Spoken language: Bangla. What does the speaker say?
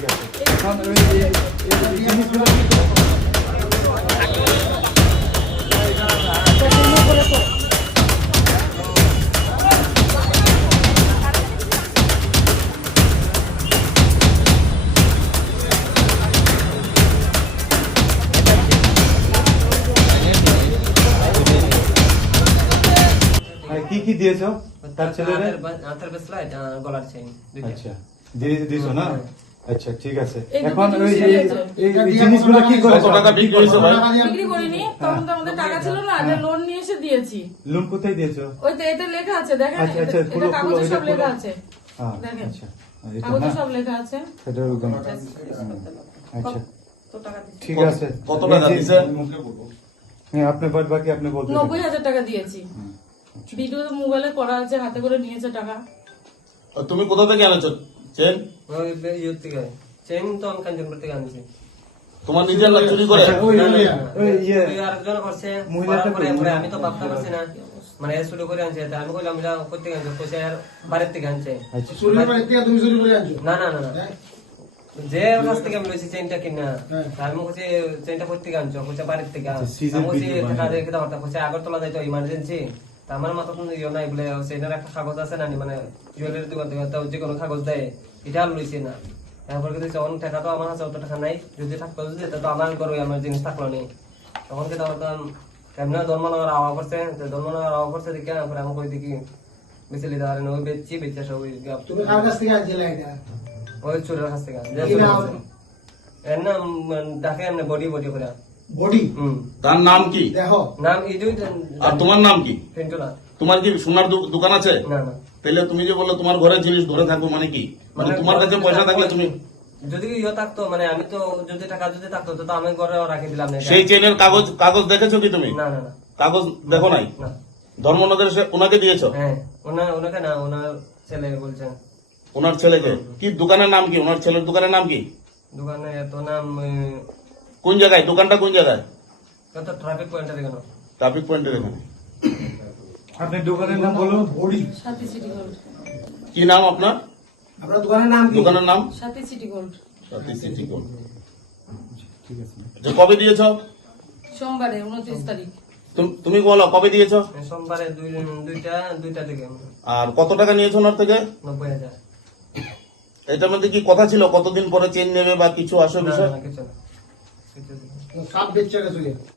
ঠিক কি হ্যাঁ, কি দিয়েছ তার ছেলেরে হাতের বা- হাতের ব্রেসলেট আর গলার চেইন আচ্ছা দিয়ে দিছো না আচ্ছা ঠিক আছে। এখন ওই এই- জিনিসগুলো কি কত টাকা বিক্রি হয়েছে ভাই বিক্রি করিনি? তখন তো আমাদের টাকা ছিল না এটা লোন নিয়ে এসে দিয়েছি। লোন কোথায় দিয়েছ? ওই তো এটা লেখা আছে দেখেন আচ্ছা, আচ্ছা, সব লেখা আছে। হ্যাঁ আচ্ছা। কাগজে সব লেখা আছে। ফেডারেল আচ্ছা। তো টাকা দিচ্ছি ঠিক আছে। কত টাকা এই যে- দিছে? হ্যাঁ আপনি বাদ বাকি আপনি বলতে নব্বই হাজার টাকা দিয়েছি। হুম, আচ্ছা। ভিডিও মোবাইলে করা আছে হাতে করে নিয়েছে টাকা। তুমি কোথা থেকে আনেছো চেন? চেইন তো আমি কাঞ্চনপুর থেকে আনছি। তোমার নিজের না চুরি করে? আমি তো ভাবতে পারছি না। মানে এ শুরু করে আনছে আমি কইলাম এটা করতে আনছে কইছে আর বাড়ির থেকে আনছে। আচ্ছা চুরি করে থেকে তুমি চুরি করে আনছো? না না না না। হ্যাঁ? যে কাছ থেকে আমি লইছি চেইনটা কিনা হ্যাঁ। আমি কইছি থেকে আনছো? কইছে বাড়ির থেকে আচ্ছা, আমি কইছি টাকা দিয়ে কইছে আগরতলা যাইতো ইমার্জেন্সি আমার মাথা তো ইয়ে নাই বলে চেইনের একটা কাগজ আছে না মানে জুয়েলারি দোকান থেকে যে কোনো কাগজ দেয় এটা আর লইছি না। তারপর কিন্তু অনেক টাকা তো আমার কাছে অত টাকা নাই যদি থাকতো যদি তো আমার ঘরে আমার জিনিস থাকল নেই তখন কি তখন কেমন ধর্মনগর আওয়া করছে ধর্মনগর আওয়া করছে দেখে তারপরে আমি কই দেখি বেশি লিতে পারেন ওই বেচছি বেচে সব ওই তুমি কার কাছ থেকে আনছিলে এটা? ওই চোরের কাছ থেকে। এর নাম ডাকে এমনি বডি বডি করে। বডি। তার নাম কি? দেখো। নাম ইদুই আর তোমার নাম কি? পিন্টু তোমার কি সোনার দোকান আছে? না না। তাহলে তুমি যে বলল তোমার ঘরের জিনিস ধরে থাকব মানে কি? মানে তোমার কাছে পয়সা থাকলে তুমি যদি ইয়ে থাকতো মানে আমি তো যদি টাকা যদি থাকতো তো আমি ঘরে রাখি দিলাম না সেই চেনের কাগজ কাগজ দেখেছ কি তুমি? না না না। কাগজ দেখো নাই? ধর্মনগরে সে ওনাকে দিয়েছ? হ্যাঁ ওনার ওনাকে না ওনার ছেলে বলছেন। ওনার ছেলেকে? কি দোকানের নাম কি? ওনার ছেলের দোকানের নাম কি? দোকানে এত নাম কোন জায়গায়? দোকানটা কোন জায়গায়? ট্রাফিক পয়েন্টের কেন ট্রাফিক পয়েন্টের এখানে। দোকানের নাম বলুন। কি নাম আপনার? আপনার দোকানের নাম দোকানের নাম? Sathi city gold Sathi city gold. ঠিক আছে। যে কবে দিয়েছ? সোমবারে উনত্রিশ তারিখ। তুমি বলো কবে দিয়েছ? সোমবারে দুইটা দুইটা থেকে আর কত টাকা নিয়েছো ওনার থেকে? নব্বই হাজার। এটার মধ্যে কি কথা ছিল? কতদিন পরে চেন নেবে বা কিছু আসে না, বিষয়? না, না কিছু না। সাপ বেচছে চলে